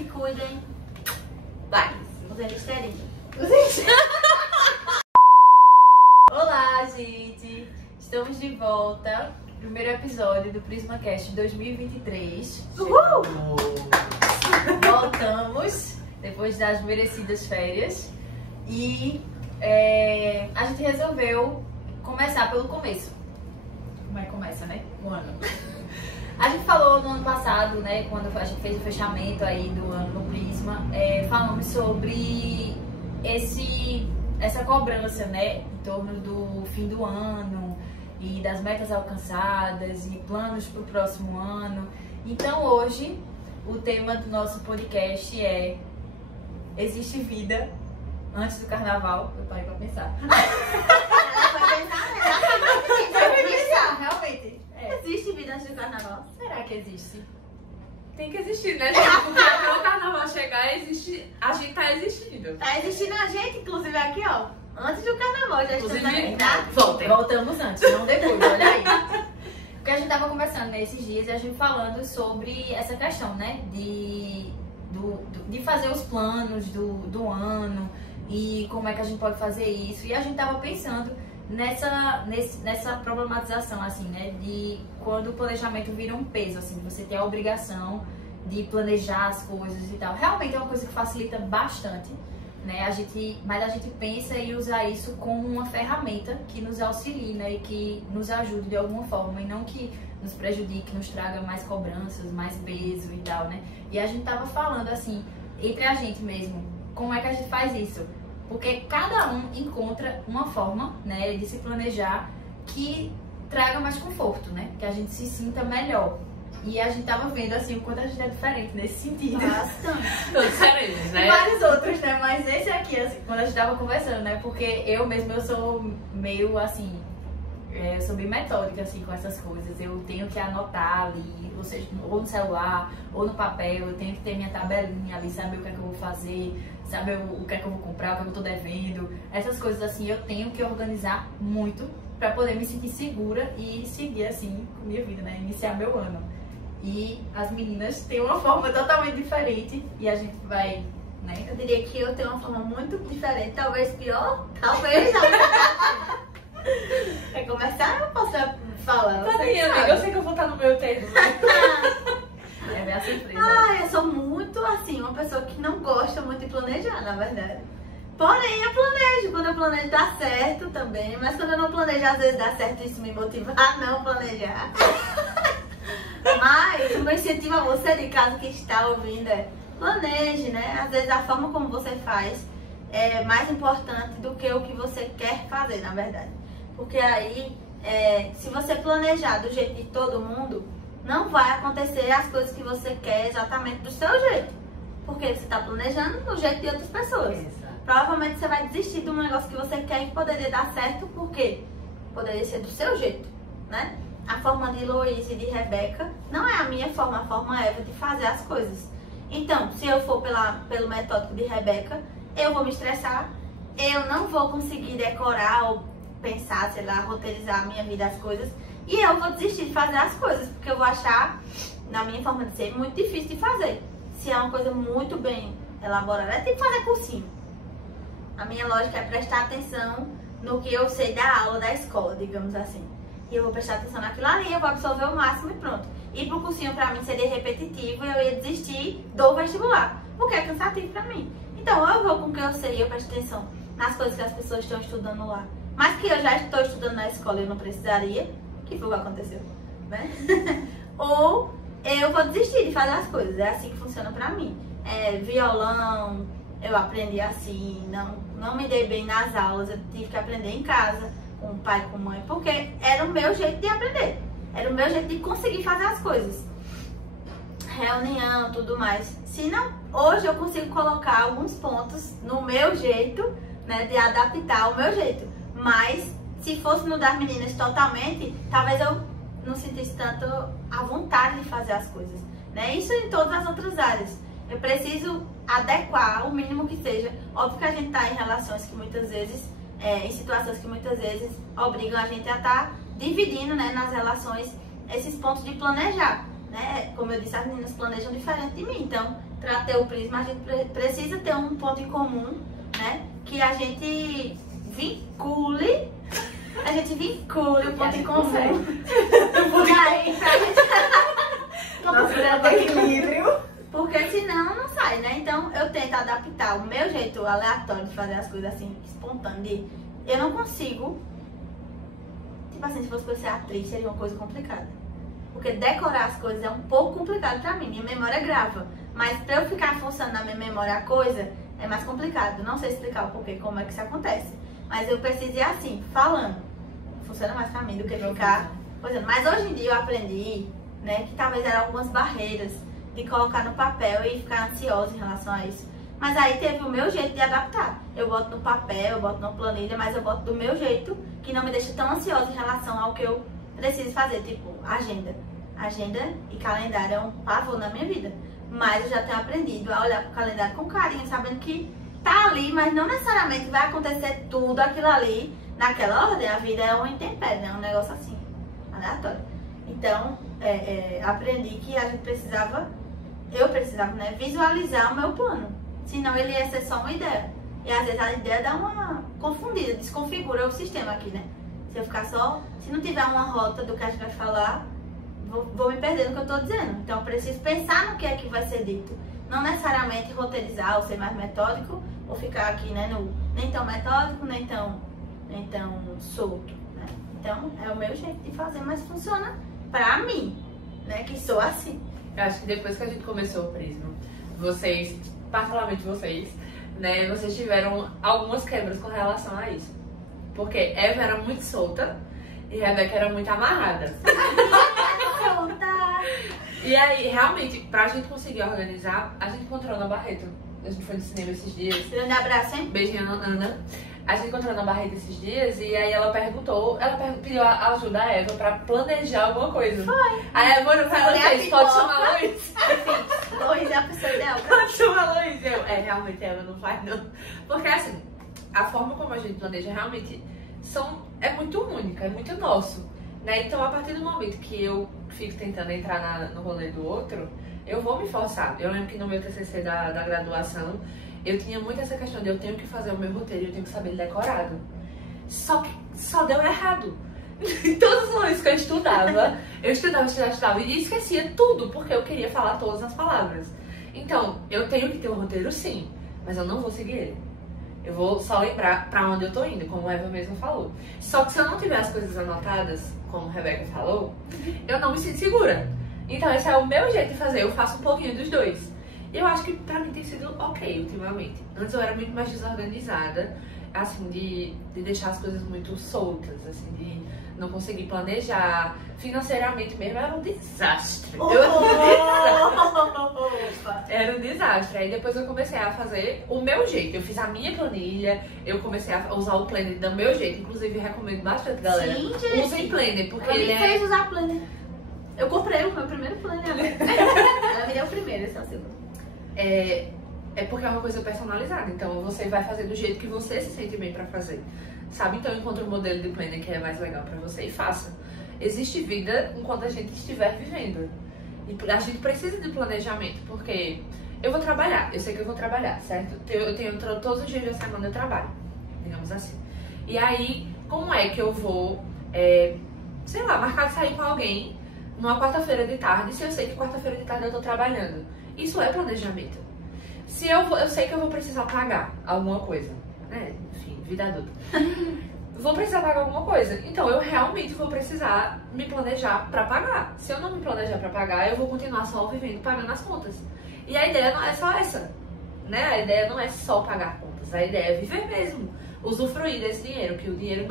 se cuidem. Vai, usem Listerine. Olá, gente! Estamos de volta. Primeiro episódio do PrismaCast 2023. Uhul! Voltamos depois das merecidas férias. E a gente resolveu começar pelo começo. Como é que começa, né? O ano. A gente falou no ano passado, né? Quando a gente fez o fechamento aí do ano no Prisma, falamos sobre essa cobrança, né? Em torno do fim do ano e das metas alcançadas e planos para o próximo ano. Então hoje o tema do nosso podcast é: existe vida antes do carnaval? Eu parei pra pensar. Realmente. Existe vida antes do carnaval? Será que existe? Tem que existir, né, gente? Porque até o carnaval chegar, existe... a gente tá existindo. Tá existindo a gente, inclusive aqui, ó. Antes do carnaval, já estamos Inclusive, aqui. Voltamos antes, não depois, olha aí. Porque a gente tava conversando nesses dias e a gente falando sobre essa questão, né? De fazer os planos do ano e como é que a gente pode fazer isso. E a gente tava pensando nessa problematização, assim, né? De quando o planejamento vira um peso, assim, você tem a obrigação de planejar as coisas e tal. Realmente é uma coisa que facilita bastante, né? Mas a gente pensa em usar isso como uma ferramenta que nos auxilie, né? E que nos ajude de alguma forma, e não que nos prejudique, nos traga mais cobranças, mais peso e tal, né? E a gente tava falando, assim, entre a gente mesmo, como é que a gente faz isso? Porque cada um encontra uma forma, né, de se planejar que traga mais conforto, né? Que a gente se sinta melhor. E a gente tava vendo, assim, o quanto a gente é diferente nesse sentido. Bastante. Todos diferentes, né? E vários outros, né? Mas esse aqui, assim, quando a gente tava conversando, né? Porque eu sou meio, assim, eu sou bem metódica, assim, com essas coisas. Eu tenho que anotar ali, ou seja, ou no celular, ou no papel. Eu tenho que ter minha tabelinha ali, saber o que é que eu vou fazer, saber o que é que eu vou comprar, o que é que eu tô devendo. Essas coisas, assim, eu tenho que organizar muito pra poder me sentir segura e seguir, assim, com a minha vida, né? Iniciar meu ano. E as meninas têm uma forma totalmente diferente e a gente vai, né? Eu diria que eu tenho uma forma muito diferente, talvez pior, talvez não. Quer começar? Eu posso falar. Tá bem, amiga. Eu sei que eu vou estar no meu termo. É minha surpresa. Eu sou muito, assim, uma pessoa que não gosta muito de planejar, na verdade. Porém, eu planejo. Quando eu planejo, dá certo também. Mas quando eu não planejo, às vezes dá certo e isso me motiva a não planejar. Mas o meu incentivo a você de casa que está ouvindo é: planeje, né? Às vezes a forma como você faz é mais importante do que o que você quer fazer, na verdade. Porque aí, se você planejar do jeito de todo mundo, não vai acontecer as coisas que você quer exatamente do seu jeito. Porque você está planejando do jeito de outras pessoas. Exato. Provavelmente você vai desistir de um negócio que você quer e que poderia dar certo, porque poderia ser do seu jeito, né? A forma de Heloísa e de Rebeca não é a minha forma, a forma Eva de fazer as coisas. Então, se eu for pelo metódico de Rebeca, eu vou me estressar, eu não vou conseguir decorar ou pensar, sei lá, roteirizar a minha vida, as coisas, e eu vou desistir de fazer as coisas, porque eu vou achar, na minha forma de ser, muito difícil de fazer. Se é uma coisa muito bem elaborada, é tipo fazer cursinho. A minha lógica é prestar atenção no que eu sei da aula da escola, digamos assim. E eu vou prestar atenção naquilo ali, eu vou absorver o máximo e pronto. Ir pro cursinho pra mim seria repetitivo e eu ia desistir do vestibular, porque é cansativo pra mim. Então eu vou com o que eu sei e eu presto atenção nas coisas que as pessoas estão estudando lá. Mas que eu já estou estudando na escola e eu não precisaria, que foi o que aconteceu, né? Ou eu vou desistir de fazer as coisas, é assim que funciona pra mim. Violão, eu aprendi assim, não me dei bem nas aulas, eu tive que aprender em casa, com o pai, com a mãe, porque era o meu jeito de aprender, era o meu jeito de conseguir fazer as coisas. Reunião, tudo mais. Se não, hoje eu consigo colocar alguns pontos no meu jeito, né, de adaptar ao meu jeito. Mas se fosse no das meninas totalmente, talvez eu não sentisse tanto a vontade de fazer as coisas, né? Isso em todas as outras áreas. Eu preciso adequar o mínimo que seja. Óbvio que a gente tá em relações que muitas vezes, em situações que muitas vezes obrigam a gente a estar dividindo, né, nas relações esses pontos de planejar. né? Como eu disse, as meninas planejam diferente de mim. Então, para ter o prisma, a gente precisa ter um ponto em comum, né? Que a gente vincule o ponto em comum. E aí, pra gente... Procurando equilíbrio. Porque senão não sai, né? Então eu tento adaptar o meu jeito aleatório de fazer as coisas assim, espontâneo. Eu não consigo. Tipo assim, se fosse pra ser atriz, seria uma coisa complicada. Porque decorar as coisas é um pouco complicado pra mim. Minha memória grava. Mas pra eu ficar funcionando na minha memória a coisa, é mais complicado. Não sei explicar o porquê, como é que isso acontece. Mas eu preciso ir assim, falando. Funciona mais pra mim do que ficar fazendo. Mas hoje em dia eu aprendi, né, que talvez eram algumas barreiras de colocar no papel e ficar ansiosa em relação a isso. Mas aí teve o meu jeito de adaptar. Eu boto no papel, eu boto na planilha, mas eu boto do meu jeito, que não me deixa tão ansiosa em relação ao que eu preciso fazer. Tipo, agenda. Agenda e calendário é um pavor na minha vida. Mas eu já tenho aprendido a olhar pro calendário com carinho, sabendo que tá ali, mas não necessariamente vai acontecer tudo aquilo ali naquela ordem. A vida é um intempério, né? Um negócio assim, aleatório. Então, aprendi que a gente eu precisava, né, visualizar o meu plano. Senão ele ia ser só uma ideia. E às vezes a ideia dá uma confundida, desconfigura o sistema aqui, né? Se eu ficar só, se não tiver uma rota do que a gente vai falar, vou me perder no que eu tô dizendo. Então eu preciso pensar no que é que vai ser dito. Não necessariamente roteirizar ou ser mais metódico, ou ficar aqui, né, nem tão metódico, nem tão solto, né? Então é o meu jeito de fazer, mas funciona pra mim, né, que sou assim. Eu acho que depois que a gente começou o Prisma, vocês, particularmente vocês, né, vocês tiveram algumas quebras com relação a isso. Porque Eva era muito solta e Rebeca era muito amarrada. Solta! E aí, realmente, pra gente conseguir organizar, a gente encontrou na Barreto. A gente foi no cinema esses dias. Grande abraço, hein? Beijinho, Ana. A gente encontrou na Barreto esses dias e aí ela pediu a ajuda a Eva pra planejar alguma coisa. Foi. Aí a Eva pode chamar a Luiz. Luiz é a pessoa ideal. Pode chamar a Luiz. Realmente a Eva não faz não. Porque assim, a forma como a gente planeja realmente é muito única, é muito nosso. Né? Então a partir do momento que eu fico tentando entrar no rolê do outro, eu vou me forçar. Eu lembro que no meu TCC da graduação, eu tinha muito essa questão de eu tenho que fazer o meu roteiro, eu tenho que saber ele decorado. Só que só deu errado. Em todos os momentos que eu estudava e esquecia tudo, porque eu queria falar todas as palavras. Então, eu tenho que ter um roteiro sim, mas eu não vou seguir ele. Eu vou só lembrar pra onde eu tô indo, como a Eva mesmo falou. Só que se eu não tiver as coisas anotadas, como a Rebeca falou, eu não me sinto segura. Então esse é o meu jeito de fazer, eu faço um pouquinho dos dois. E eu acho que pra mim tem sido ok ultimamente. Antes eu era muito mais desorganizada, assim, de deixar as coisas muito soltas, assim, de não conseguir planejar. Financeiramente mesmo era um desastre. Era um desastre. Aí depois eu comecei a fazer o meu jeito. Eu fiz a minha planilha, eu comecei a usar o Planner do meu jeito. Inclusive recomendo bastante, galera. Sim, gente. Usem Planner, porque Ela ele fez usar Planner. Eu comprei o meu primeiro Planner. Ela me deu o primeiro, esse é o segundo. É porque é uma coisa personalizada. Então você vai fazer do jeito que você se sente bem pra fazer. Sabe? Então encontre um modelo de Planner que é mais legal pra você e faça. Existe vida enquanto a gente estiver vivendo. E a gente precisa de planejamento, porque eu vou trabalhar, eu sei que eu vou trabalhar, certo? Eu tenho todos os dias da semana eu trabalho, digamos assim. E aí, como é que eu vou, sei lá, marcar de sair com alguém numa quarta-feira de tarde, se eu sei que quarta-feira de tarde eu tô trabalhando? Isso é planejamento. Se eu sei que eu vou precisar pagar alguma coisa, né? Enfim, vida adulta. Vou precisar pagar alguma coisa. Então eu realmente vou precisar me planejar pra pagar. Se eu não me planejar pra pagar, eu vou continuar só vivendo pagando as contas. E a ideia não é só essa, né? A ideia não é só pagar contas. A ideia é viver mesmo. Usufruir desse dinheiro, que o dinheiro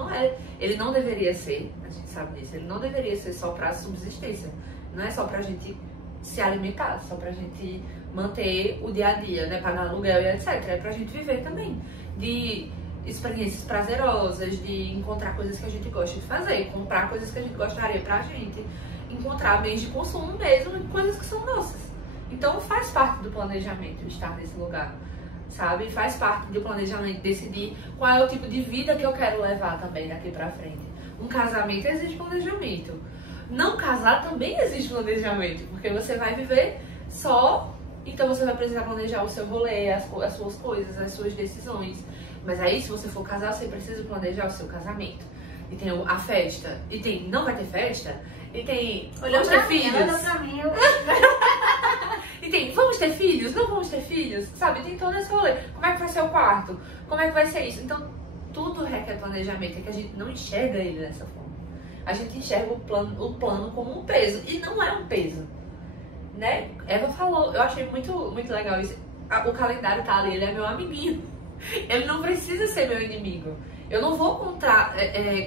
ele não deveria ser, a gente sabe disso, ele não deveria ser só pra subsistência. Não é só pra gente se alimentar, só pra gente manter o dia a dia, né? Pagar aluguel e etc. É pra gente viver também. De experiências prazerosas, de encontrar coisas que a gente gosta de fazer, comprar coisas que a gente gostaria pra gente, encontrar bens de consumo mesmo, coisas que são nossas. Então faz parte do planejamento estar nesse lugar, sabe? Faz parte do planejamento decidir qual é o tipo de vida que eu quero levar também daqui pra frente. Um casamento exige planejamento. Não casar também existe planejamento, porque você vai viver só, então você vai precisar planejar o seu rolê, as suas coisas, as suas decisões. Mas aí, se você for casar, você precisa planejar o seu casamento. E tem a festa, e tem não vai ter festa, e tem Olhou vamos ter pra mim, filhos. olhou pra mim. E tem, vamos ter filhos? Não vamos ter filhos? Sabe, tem todo esse rolê. Como é que vai ser o quarto? Como é que vai ser isso? Então, tudo requer planejamento, é que a gente não enxerga ele dessa forma. A gente enxerga o plano como um peso, e não é um peso, né? Eva falou, eu achei muito, muito legal isso. O calendário tá ali, ele é meu amiguinho. Ele não precisa ser meu inimigo. Eu não vou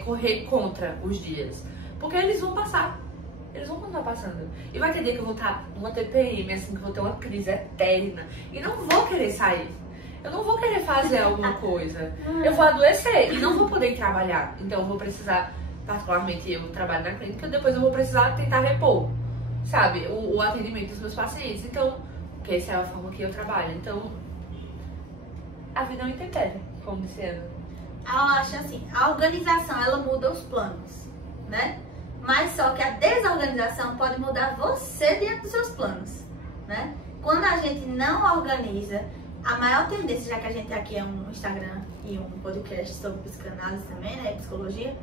correr contra os dias, porque eles vão passar. Eles vão continuar passando. E vai ter dia que eu vou estar numa TPM, assim, que eu vou ter uma crise eterna. E não vou querer sair. Eu não vou querer fazer alguma coisa. Eu vou adoecer e não vou poder trabalhar. Então eu vou precisar, particularmente eu trabalho na clínica, depois eu vou precisar tentar repor, sabe, o atendimento dos meus pacientes. Então, porque essa é a forma que eu trabalho. Então, a vida é um intempérie, como disse Ana. Eu acho assim, a organização, ela muda os planos, né? Mas só que a desorganização pode mudar você dentro dos seus planos, né? Quando a gente não organiza, a maior tendência, já que a gente aqui é um Instagram e um podcast sobre psicanálise também, né, psicologia,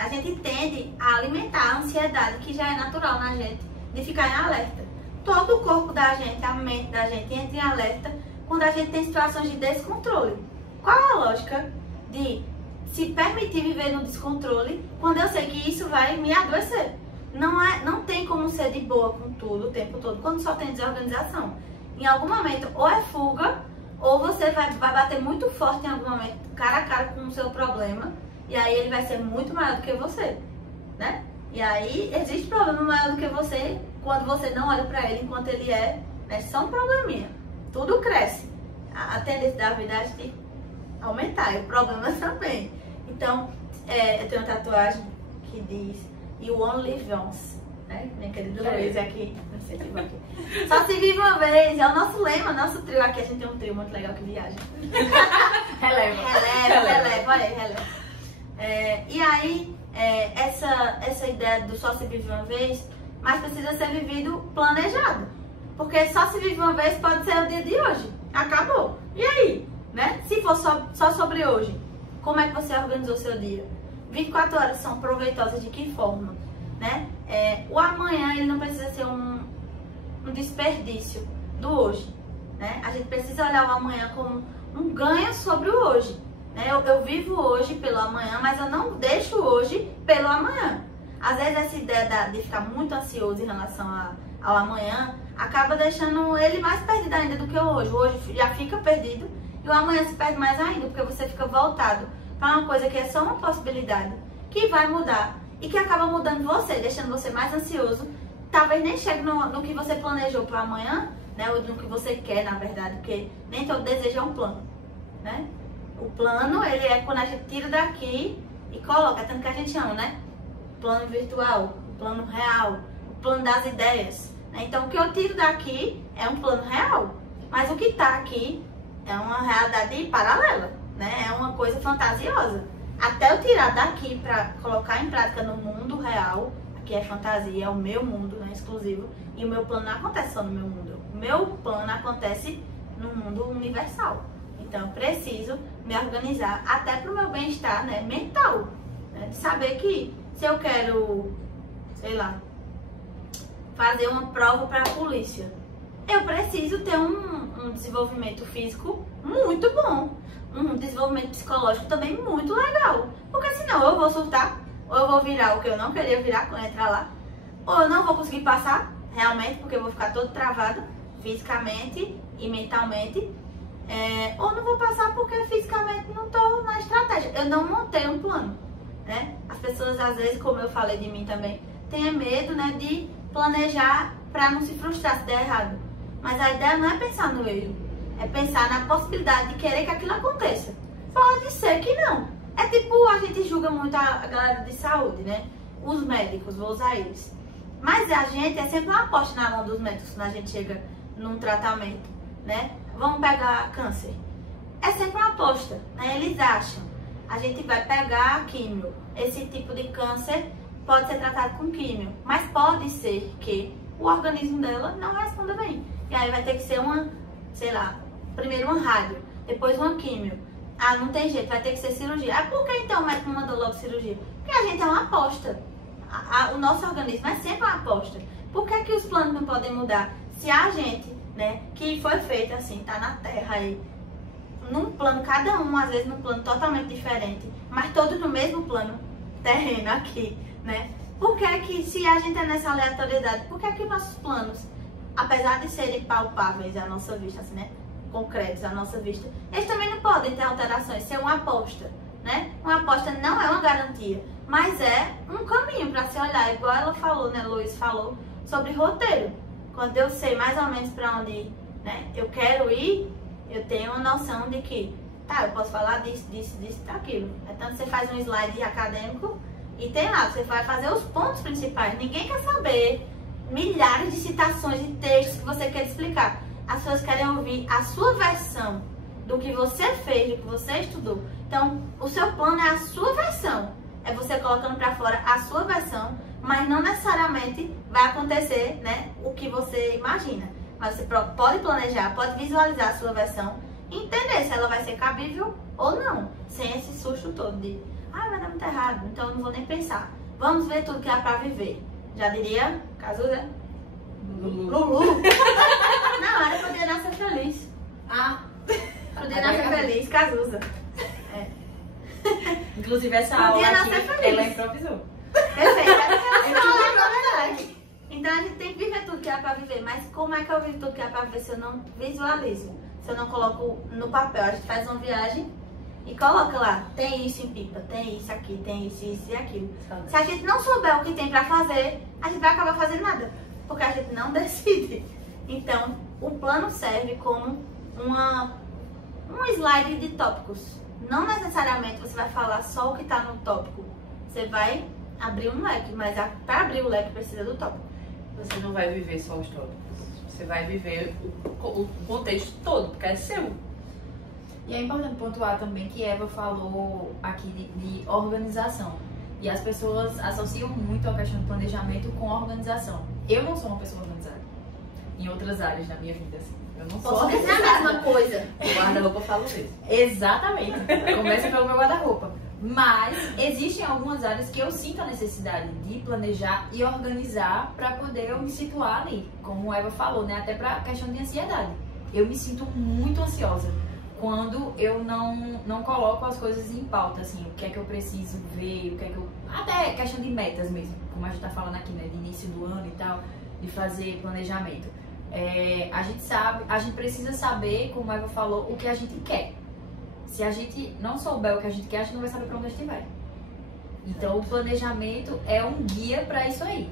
a gente tende a alimentar a ansiedade que já é natural na gente, de ficar em alerta. Todo o corpo da gente, a mente da gente entra em alerta quando a gente tem situações de descontrole. Qual é a lógica de se permitir viver no descontrole quando eu sei que isso vai me adoecer? Não tem como ser de boa com tudo o tempo todo quando só tem desorganização. Em algum momento, ou é fuga, ou você vai bater muito forte em algum momento, cara a cara com o seu problema, e aí ele vai ser muito maior do que você, né? E aí existe problema maior do que você quando você não olha pra ele enquanto ele é, né, só um probleminha. Tudo cresce. A tendência da vida é a gente aumentar, e o problema também. Então, eu tenho uma tatuagem que diz You only live once, né? Minha querida Luísa aqui, não sei se vai aqui. Só se vive uma vez, é o nosso lema, nosso trio aqui. A gente tem um trio muito legal que viaja. Releva, olha aí, releva. E aí, essa ideia do só se vive uma vez, mas precisa ser vivido planejado. Porque só se vive uma vez pode ser o dia de hoje. Acabou. E aí? Né? Se for só sobre hoje, como é que você organizou o seu dia? 24 horas são proveitosas de que forma? Né? O amanhã ele não precisa ser um desperdício do hoje. Né? A gente precisa olhar o amanhã como um ganho sobre o hoje. Né? Eu vivo hoje pelo amanhã, mas eu não deixo hoje pelo amanhã. Às vezes essa ideia de ficar muito ansioso em relação ao amanhã acaba deixando ele mais perdido ainda do que o hoje. O hoje já fica perdido e o amanhã se perde mais ainda, porque você fica voltado para uma coisa que é só uma possibilidade, que vai mudar e que acaba mudando você, deixando você mais ansioso. Talvez nem chegue no que você planejou para amanhã, né? Ou no que você quer, na verdade, porque nem todo desejo é um plano, né? O plano, ele é quando a gente tira daqui e coloca, tanto que a gente chama, né? Plano virtual, plano real, o plano das ideias. Né? Então, o que eu tiro daqui é um plano real, mas o que está aqui é uma realidade paralela, né? É uma coisa fantasiosa. Até eu tirar daqui para colocar em prática no mundo real, que é fantasia, é o meu mundo, né, exclusivo, e o meu plano não acontece só no meu mundo. O meu plano acontece no mundo universal. Então, eu preciso me organizar até para o meu bem-estar, né, mental, né, de saber que se eu quero, sei lá, fazer uma prova para a polícia, eu preciso ter um desenvolvimento físico muito bom, um desenvolvimento psicológico também muito legal, porque senão eu vou surtar, ou eu vou virar o que eu não queria virar quando entrar lá, ou eu não vou conseguir passar realmente, porque eu vou ficar todo travado fisicamente e mentalmente, ou não vou passar porque fisicamente não estou na estratégia, eu não montei um plano, né? As pessoas às vezes, como eu falei de mim também, têm medo, né, de planejar para não se frustrar se der errado, mas a ideia não é pensar no erro, é pensar na possibilidade de querer que aquilo aconteça. Pode ser que não. É tipo, a gente julga muito a galera de saúde, né? Os médicos, vou usar eles. Mas a gente é sempre uma aposta na mão dos médicos quando a gente chega num tratamento, né? Vamos pegar câncer. É sempre uma aposta, né? Eles acham, a gente vai pegar a químio, esse tipo de câncer pode ser tratado com químio, mas pode ser que o organismo dela não responda bem. E aí vai ter que ser uma, sei lá, primeiro uma rádio, depois uma químio. Ah, não tem jeito, vai ter que ser cirurgia. Ah, por que então o médico mandou logo cirurgia? Porque a gente é uma aposta. O nosso organismo é sempre uma aposta. Por que os planos não podem mudar? Se a gente, né, que foi feito assim, tá na Terra aí, num plano, cada um às vezes num plano totalmente diferente, mas todos no mesmo plano terreno aqui, né? Por que se a gente é nessa aleatoriedade, por que nossos planos, apesar de serem palpáveis à nossa vista, assim, né? Concretos à nossa vista, eles também não podem ter alterações, ser uma aposta, né? Uma aposta não é uma garantia, mas é um caminho para se olhar, igual ela falou, né? Luiz falou sobre roteiro. Quando eu sei mais ou menos para onde, né, eu quero ir, eu tenho uma noção de que, tá, eu posso falar disso, daquilo. É tanto que você faz um slide acadêmico e tem lá, você vai fazer os pontos principais. Ninguém quer saber milhares de citações de textos que você quer explicar. As pessoas querem ouvir a sua versão do que você fez, do que você estudou. Então, o seu plano é a sua versão. É você colocando para fora a sua versão, mas não necessariamente vai acontecer, né, o que você imagina. Mas você pode planejar, pode visualizar a sua versão e entender se ela vai ser cabível ou não, sem esse susto todo de, vai dar muito errado, então eu não vou nem pensar. Vamos ver tudo que há para viver. Já diria, Cazuza? Lulu. Na hora podia nascer feliz. Podia nascer feliz, Cazuza. É. Inclusive essa aula aqui, ela improvisou. Perfeito. Essa aula é novidade. Então a gente tem que viver tudo que há pra viver. Mas como é que eu vivo tudo que há pra viver se eu não visualizo? Se eu não coloco no papel? A gente faz uma viagem e coloca lá, tem isso em Pipa, tem isso aqui, tem isso e aquilo. Se a gente não souber o que tem pra fazer, a gente vai acabar fazendo nada. Porque a gente não decide. Então, o plano serve como um slide de tópicos. Não necessariamente você vai falar só o que está no tópico. Você vai abrir um leque, mas para abrir o leque precisa do tópico. Você não vai viver só os tópicos. Você vai viver o contexto todo, porque é seu. E é importante pontuar também que Eva falou aqui de organização. E as pessoas associam muito a questão do planejamento com organização. Eu não sou uma pessoa organizada. Em outras áreas da minha vida, assim. Eu não sou organizada. É a mesma coisa. O guarda-roupa fala mesmo. Exatamente. Começa pelo meu guarda-roupa. Mas existem algumas áreas que eu sinto a necessidade de planejar e organizar para poder eu me situar ali. Como a Eva falou, né? Até para questão de ansiedade. Eu me sinto muito ansiosa quando eu não coloco as coisas em pauta, assim, o que é que eu preciso ver, o que é que eu... Até questão de metas mesmo, como a gente tá falando aqui, né, de início do ano e tal, de fazer planejamento. A gente precisa saber, como a Eva falou, o que a gente quer. Se a gente não souber o que a gente quer, a gente não vai saber pra onde a gente vai. Então, o planejamento é um guia pra isso aí.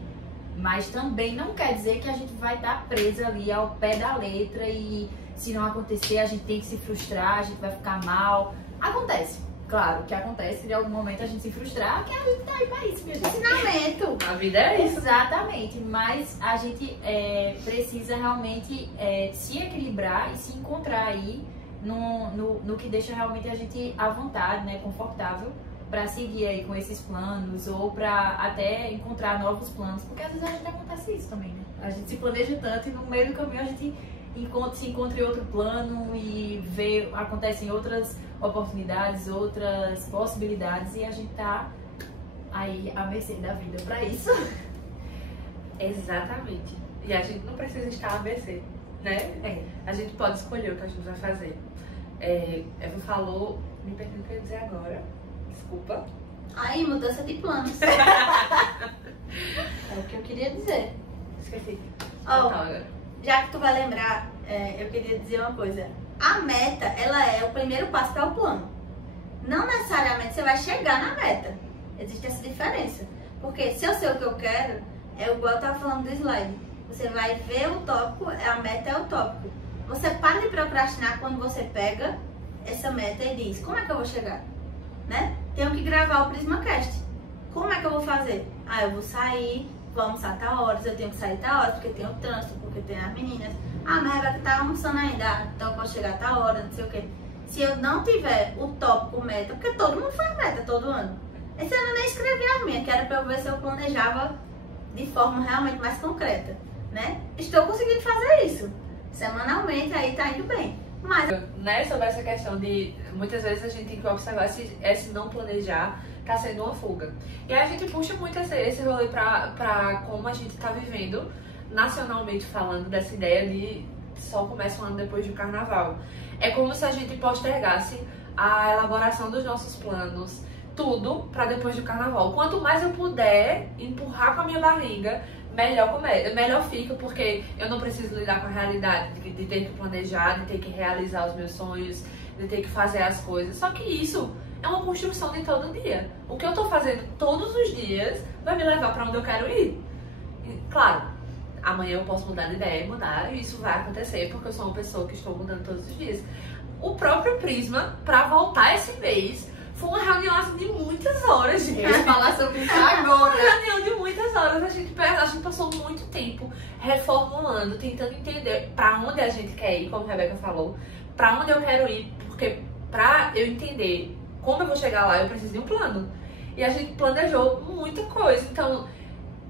Mas também não quer dizer que a gente vai estar presa ali ao pé da letra e se não acontecer a gente tem que se frustrar, a gente vai ficar mal. Acontece, claro que acontece de algum momento a gente se frustrar, que a gente tá aí pra isso, meu Deus. Ensinamento. A vida é isso. Exatamente, mas a gente precisa realmente se equilibrar e se encontrar aí no que deixa realmente a gente à vontade, né, confortável, para seguir aí com esses planos ou para até encontrar novos planos, porque às vezes a gente acontece isso também, né? A gente se planeja tanto e no meio do caminho a gente se encontra em outro plano e acontecem outras oportunidades, outras possibilidades e a gente tá aí à mercê da vida para isso. Exatamente. E a gente não precisa estar à mercê, né? A gente pode escolher o que a gente vai fazer. Eva falou, me perdi o que eu ia dizer agora. Desculpa. Aí, mudança de planos. É o que eu queria dizer. Esqueci. Já que tu vai lembrar, eu queria dizer uma coisa. A meta, ela é o primeiro passo para o plano. Não necessariamente você vai chegar na meta. Existe essa diferença. Porque se eu sei o que eu quero, é igual eu estava falando do slide. Você vai ver o tópico, a meta é o tópico. Você para de procrastinar quando você pega essa meta e diz, como é que eu vou chegar? Né? Tenho que gravar o PrismaCast. Como é que eu vou fazer? Eu vou sair, vou almoçar tal horas, eu tenho que sair tal hora, porque tem o trânsito, porque tem as meninas. Mas a Rebeca tá almoçando ainda, então eu posso chegar a tal hora, não sei o quê. Se eu não tiver o tópico meta, porque todo mundo faz meta todo ano. Esse ano eu nem escrevi a minha, que era pra eu ver se eu planejava de forma realmente mais concreta, né? Estou conseguindo fazer isso. Semanalmente aí tá indo bem. Mas, né, sobre essa questão de muitas vezes a gente tem que observar se esse não planejar tá sendo uma fuga. E aí a gente puxa muito esse rolê pra como a gente tá vivendo nacionalmente falando dessa ideia de só começa um ano depois do carnaval. É como se a gente postergasse a elaboração dos nossos planos, tudo pra depois do carnaval. Quanto mais eu puder empurrar com a minha barriga, melhor fica, porque eu não preciso lidar com a realidade de ter que planejar, de ter que realizar os meus sonhos, de ter que fazer as coisas. Só que isso é uma construção de todo dia. O que eu tô fazendo todos os dias vai me levar pra onde eu quero ir. E, claro, amanhã eu posso mudar de ideia e mudar, e isso vai acontecer porque eu sou uma pessoa que estou mudando todos os dias. O próprio Prisma, pra voltar esse mês, foi uma reunião assim, de muitas horas, gente. Vamos falar sobre isso agora. Uma reunião de muitas horas. A gente passou muito tempo reformulando, tentando entender pra onde a gente quer ir, como a Rebeca falou, pra onde eu quero ir, porque pra eu entender como eu vou chegar lá, eu preciso de um plano. E a gente planejou muita coisa. Então,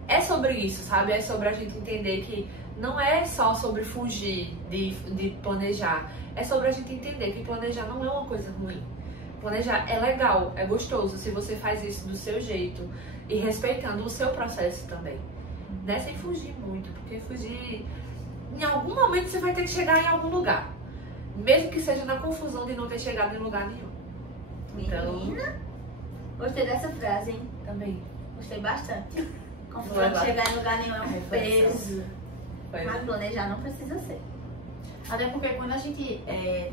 é sobre isso, sabe? É sobre a gente entender que não é só sobre fugir de planejar. É sobre a gente entender que planejar não é uma coisa ruim. Planejar é legal, é gostoso se você faz isso do seu jeito e respeitando o seu processo também, né? Sem fugir muito, porque fugir, em algum momento você vai ter que chegar em algum lugar, mesmo que seja na confusão de não ter chegado em lugar nenhum. menina, gostei dessa frase, hein? Também. Gostei bastante. Vai Confusão de lá. chegar em lugar nenhum é um peso. Pois Mas é. planejar não precisa ser. Até porque quando a gente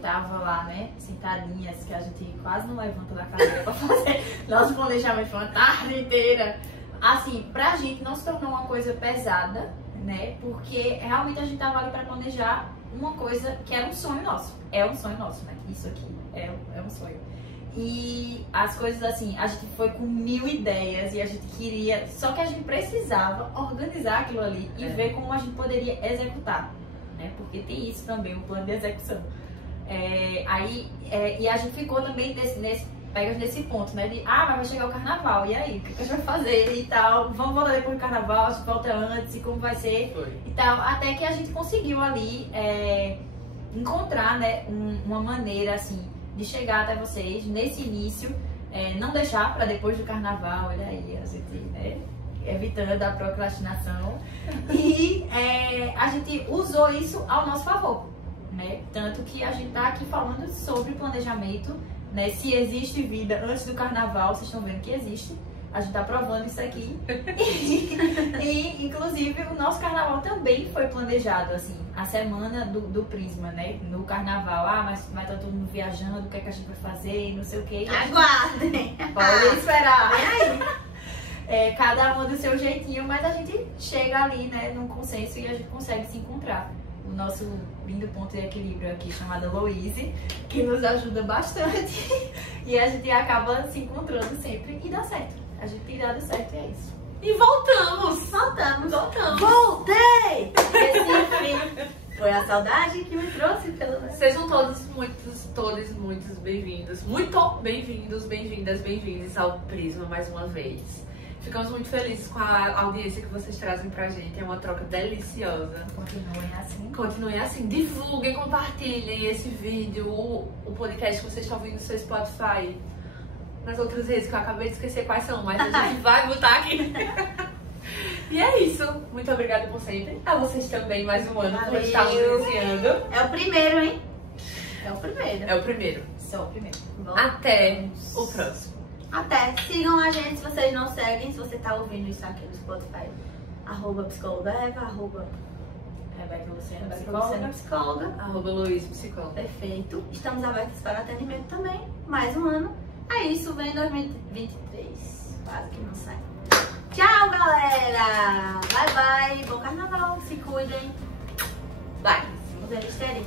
tava lá, né, sentadinhas, que a gente quase não levanta da cadeira pra fazer nosso planejamento, foi uma tarde inteira. Assim, pra gente não se tornou uma coisa pesada, né, porque realmente a gente tava ali pra planejar uma coisa que era um sonho nosso. É um sonho nosso, né, isso aqui é um sonho. E as coisas assim, a gente foi com 1000 ideias e a gente queria, só que a gente precisava organizar aquilo ali e ver como a gente poderia executar, né? Porque tem isso também, o plano de execução. E a gente ficou também nesse ponto, né? De, mas vai chegar o carnaval, e aí? O que a gente vai fazer e tal? Vamos voltar depois do carnaval, a gente volta antes, e como vai ser e tal. Até que a gente conseguiu ali encontrar, né, uma maneira, assim, de chegar até vocês nesse início, não deixar para depois do carnaval, olha aí, a gente, né, evitando a procrastinação. E a gente usou isso ao nosso favor, né? Tanto que a gente tá aqui falando sobre planejamento, né? Se existe vida antes do carnaval, vocês estão vendo que existe. A gente tá provando isso aqui. E inclusive, o nosso carnaval também foi planejado, assim, a semana do Prisma, né? No carnaval, mas vai estar todo mundo viajando, o que é que a gente vai fazer, não sei o que. Aguardem! Pode esperar! Vem aí! Cada uma do seu jeitinho, mas a gente chega ali, né, num consenso e a gente consegue se encontrar. O nosso lindo ponto de equilíbrio aqui, chamado Louise, que nos ajuda bastante e a gente acaba se encontrando sempre e dá certo. A gente tem dado certo e é isso. E voltamos! Voltamos! Voltei! Recife! Foi a saudade que me trouxe pelo menos. Sejam todos muitos bem-vindos. Muito bem-vindos, bem-vindas, bem-vindos ao Prisma mais uma vez. Ficamos muito felizes com a audiência que vocês trazem pra gente. É uma troca deliciosa. Continuem assim. Continuem assim. Divulguem, compartilhem esse vídeo, o podcast que vocês estão ouvindo no seu Spotify. Nas outras redes que eu acabei de esquecer quais são, mas a gente vai botar aqui. E é isso. Muito obrigada por sempre. A vocês também, mais um ano por estarmos iniciando. É o primeiro, hein? É o primeiro. É o primeiro. Só o primeiro. Até o próximo. Até. Sigam a gente se vocês não seguem. Se você tá ouvindo isso aqui no Spotify. @psicóloga.eva, Rebeca Luciana, psicóloga. @Luiz Psicóloga. Perfeito. Estamos abertos para atendimento também. Mais um ano. É isso, vem 2023. Quase que não sai. Tchau, galera! Bye, bye. Bom carnaval. Se cuidem. Bye! Usem histeria.